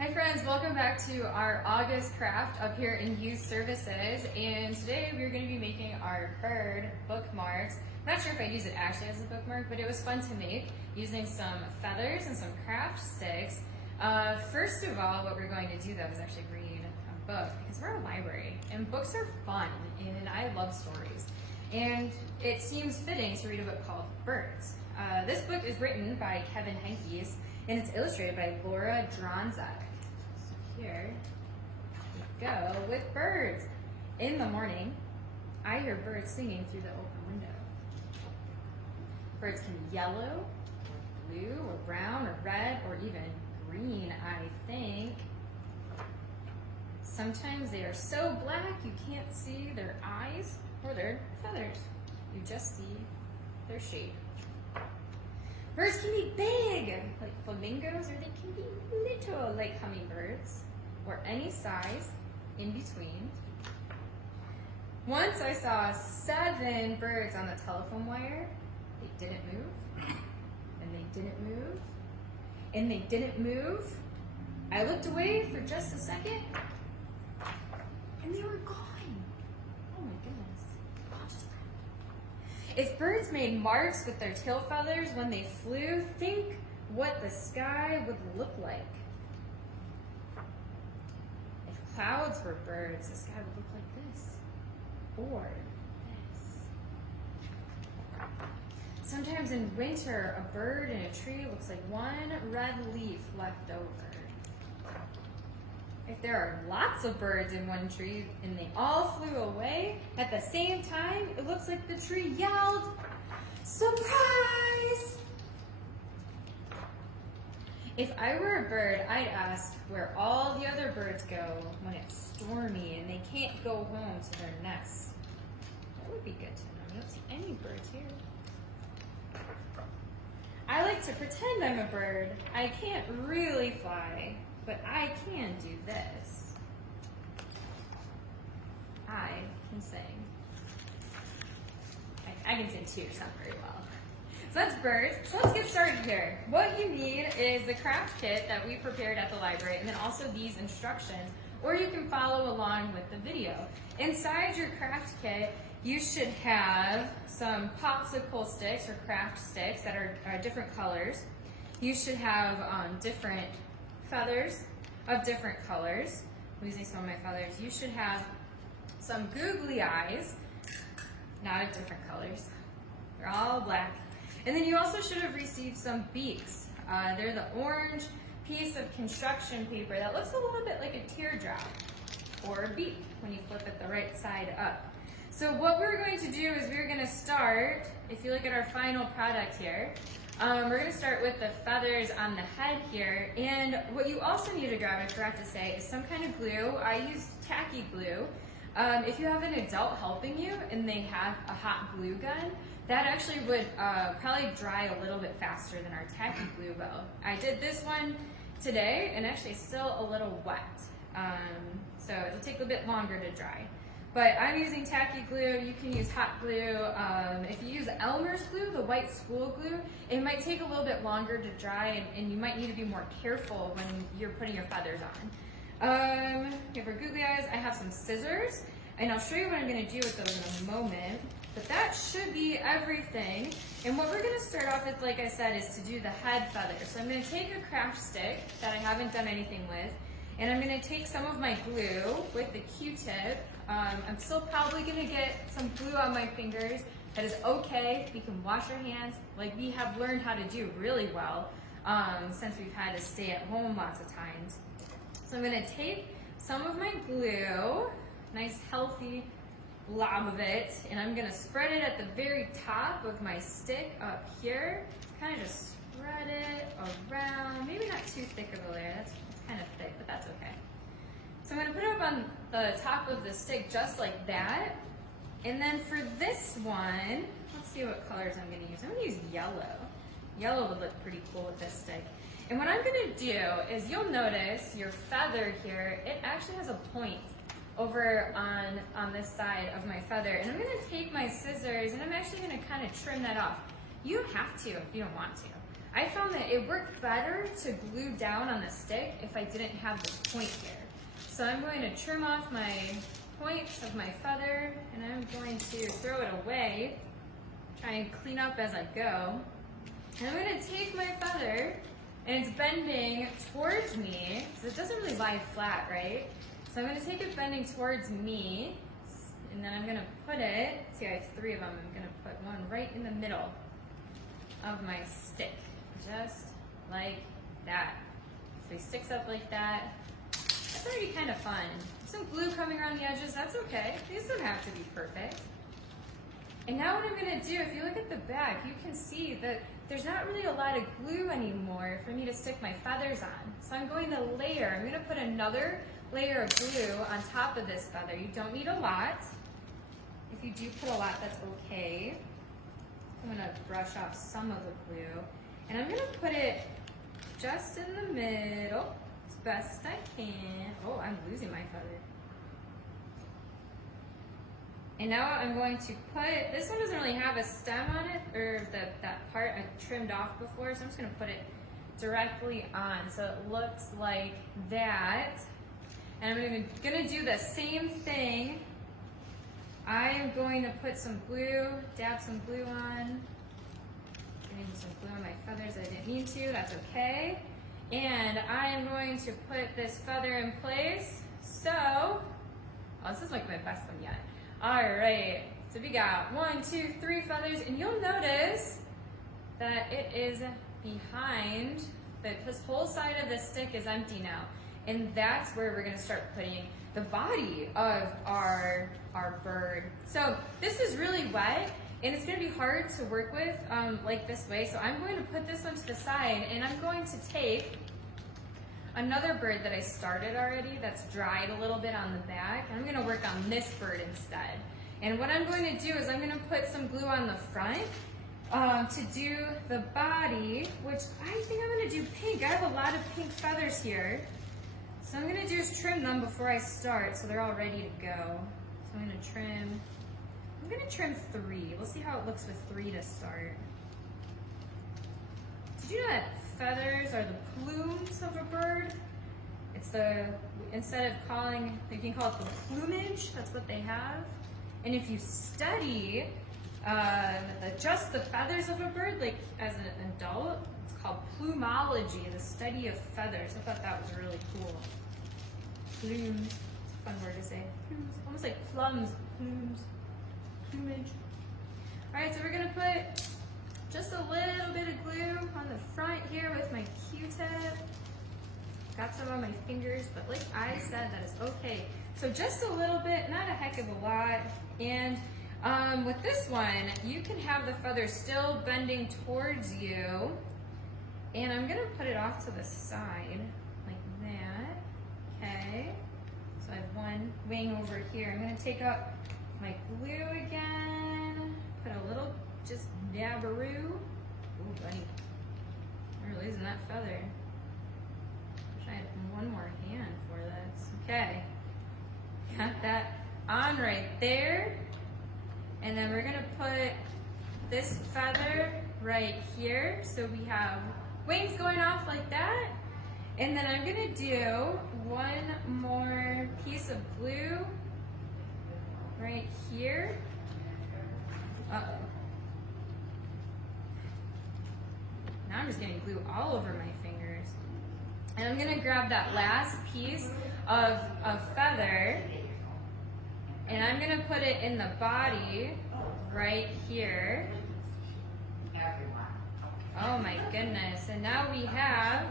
Hi friends, welcome back to our August craft up here in Youth Services, and today we're going to be making our bird bookmarks. I'm not sure if I'd use it actually as a bookmark, but it was fun to make using some feathers and some craft sticks. First of all, what we're going to do though is actually read a book, because we're a library and books are fun and I love stories. And it seems fitting to read a book called Birds. This book is written by Kevin Henkes and it's illustrated by Laura Dronzak. So here we go with birds. In the morning, I hear birds singing through the open window. Birds can be yellow, blue, or brown, or red, or even green, I think. Sometimes they are so black you can't see their eyes or their feathers. You just see their shape. Birds can be big, like flamingos, or they can be little, like hummingbirds, or any size in between. Once I saw 7 birds on the telephone wire. They didn't move, and they didn't move, and they didn't move. I looked away for just a second, and they were gone. Oh my goodness. If birds made marks with their tail feathers when they flew, think what the sky would look like. If clouds were birds, the sky would look like this, or this. Sometimes in winter, a bird in a tree looks like one red leaf left over. If there are lots of birds in one tree and they all flew away at the same time, it looks like the tree yelled, "Surprise!" If I were a bird, I'd ask where all the other birds go when it's stormy and they can't go home to their nests. That would be good to know. I don't see any birds here. I like to pretend I'm a bird. I can't really fly, but I can do this. I can sing. I can sing too, it's not very well. So that's birds. So let's get started here. What you need is the craft kit that we prepared at the library, and then also these instructions, or you can follow along with the video. Inside your craft kit, you should have some popsicle sticks or craft sticks that are different colors. You should have different feathers of different colors. I'm using some of my feathers. You should have some googly eyes, not of different colors. They're all black. And then you also should have received some beaks. They're the orange piece of construction paper that looks a little bit like a teardrop or a beak when you flip it the right side up. So what we're going to do is we're going to start, if you look at our final product here, we're going to start with the feathers on the head here. And what you also need to grab, I forgot to say, is some kind of glue. I used tacky glue. If you have an adult helping you and they have a hot glue gun, that actually would probably dry a little bit faster than our tacky glue will. I did this one today and actually still a little wet. So it'll take a bit longer to dry. But I'm using tacky glue. You can use hot glue. If you use Elmer's glue, the white school glue, it might take a little bit longer to dry, and you might need to be more careful when you're putting your feathers on. For googly eyes, I have some scissors, and I'll show you what I'm going to do with those in a moment. But that should be everything. And what we're going to start off with, like I said, is to do the head feathers. So I'm going to take a craft stick that I haven't done anything with, and I'm going to take some of my glue with the Q-tip. I'm still probably going to get some glue on my fingers. That is okay. We can wash our hands like we have learned how to do really well since we've had to stay at home lots of times. So I'm going to take some of my glue, nice healthy blob of it, and I'm going to spread it at the very top of my stick up here. Kind of just spread it around, maybe not too thick of a layer. That's kind of thick, but that's okay. So I'm going to put it up on the top of the stick just like that. And then for this one, let's see what colors I'm going to use. I'm going to use yellow. Yellow would look pretty cool with this stick. And what I'm going to do is you'll notice your feather here, it actually has a point over on this side of my feather. And I'm going to take my scissors and I'm actually going to kind of trim that off. You don't have to if you don't want to. I found that it worked better to glue down on the stick if I didn't have this point here. So I'm going to trim off my point of my feather, and I'm going to throw it away, try and clean up as I go. And I'm going to take my feather, and it's bending towards me, because it doesn't really lie flat, right? So I'm going to take it bending towards me, and then I'm going to put it, see I have 3 of them, I'm going to put one right in the middle of my stick, just like that. So he sticks up like that. That's already kind of fun. Some glue coming around the edges, that's okay. These don't have to be perfect. And now what I'm going to do, if you look at the back, you can see that there's not really a lot of glue anymore for me to stick my feathers on. So I'm going to layer. I'm going to put another layer of glue on top of this feather. You don't need a lot. If you do put a lot, that's okay. I'm going to brush off some of the glue. And I'm going to put it just in the middle as best I can. Oh, I'm losing my feather. And now I'm going to put, this one doesn't really have a stem on it, or that part I trimmed off before, so I'm just going to put it directly on. So it looks like that. And I'm going to do the same thing. I am going to put some glue, dab some glue on. Getting some glue on my feathers that I didn't mean to, that's okay. And I am going to put this feather in place. So, oh, this is like my best one yet. All right, so we got 1, 2, 3 feathers, and you'll notice that it is behind, this whole side of the stick is empty now. And that's where we're gonna start putting the body of our bird. So this is really wet, and it's gonna be hard to work with like this way. So I'm going to put this one to the side, and I'm going to take another bird that I started already that's dried a little bit on the back. I'm gonna work on this bird instead. And what I'm going to do is I'm gonna put some glue on the front to do the body, which I think I'm gonna do pink. I have a lot of pink feathers here. So I'm gonna do is trim them before I start so they're all ready to go. So I'm gonna trim 3. We'll see how it looks with 3 to start. Did you know that feathers are the plumes of a bird? It's instead of you can call it the plumage, that's what they have. And if you study just the feathers of a bird, like as an adult, it's called plumology, the study of feathers. I thought that was really cool. Plumes, it's a fun word to say. Plumes, almost like plums, plumes, plumage. All right, so we're gonna put just a little bit of glue on the front here with my Q-tip. Got some on my fingers, but like I said, that is okay. So just a little bit, not a heck of a lot. And with this one, you can have the feather still bending towards you. And I'm gonna put it off to the side, like that, okay? So I have one wing over here. I'm gonna take up my glue again, put a little, just dabberoo. Ooh, buddy, we're losing that feather. Wish I had one more hand for this. Okay, got that on right there. And then we're gonna put this feather right here. So we have wings going off like that. And then I'm gonna do one more piece of glue right here. Uh-oh. Now I'm just getting glue all over my fingers. And I'm gonna grab that last piece of feather, and I'm gonna put it in the body right here. Oh my goodness, and now we have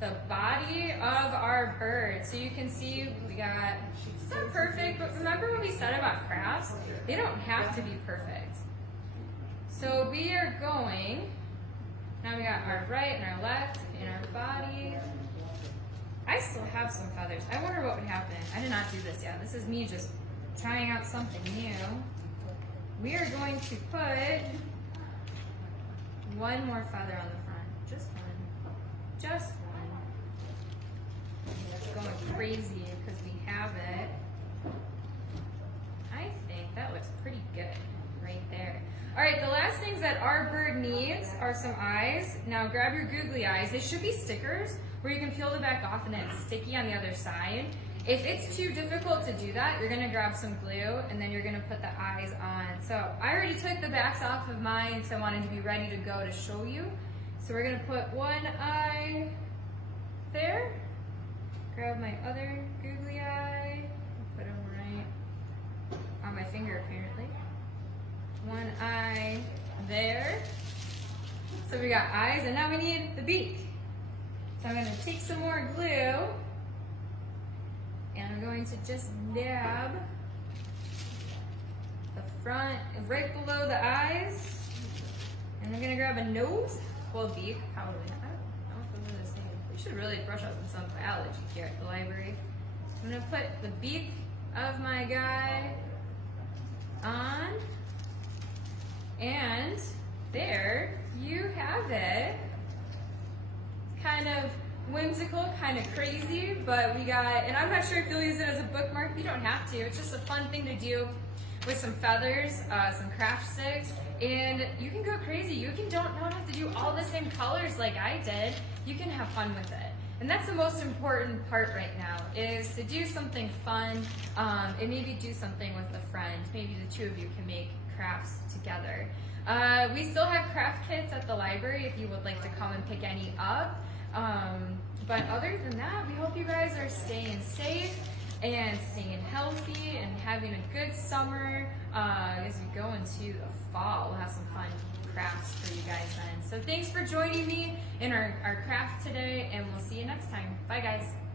the body of our bird. So you can see we got, it's not perfect, but remember what we said about crafts? They don't have to be perfect. So we are going, now we got our right and our left and our body. I still have some feathers. I wonder what would happen. I did not do this yet. This is me just trying out something new. We are going to put one more feather on the front. Just one. Just one. It's going crazy because we have it. I think that looks pretty good right there. All right, the last things that our bird needs are some eyes. Now grab your googly eyes. They should be stickers where you can peel the back off and then it's sticky on the other side. If it's too difficult to do that, you're gonna grab some glue and then you're gonna put the eyes on. So I already took the backs off of mine because I wanted to be ready to go to show you. So we're gonna put one eye there. Grab my other googly eye, put them right on my finger apparently. One eye there. So we got eyes and now we need the beak. So I'm gonna take some more glue and I'm going to just dab the front right below the eyes. And I'm gonna grab a nose, well, beak, probably not. I don't know if those are the same. We should really brush up on some biology here at the library. I'm gonna put the beak of my guy on. And there you have it. It's kind of whimsical, kind of crazy, but we got, and I'm not sure if you'll use it as a bookmark. You don't have to. It's just a fun thing to do with some feathers, some craft sticks, and you can go crazy. You don't have to do all the same colors like I did. You can have fun with it. And that's the most important part right now, is to do something fun and maybe do something with a friend. Maybe the two of you can make crafts together. We still have craft kits at the library if you would like to come and pick any up. But other than that, we hope you guys are staying safe and staying healthy and having a good summer. As we go into the fall, we'll have some fun crafts for you guys then. So thanks for joining me in our craft today, and we'll see you next time. Bye guys.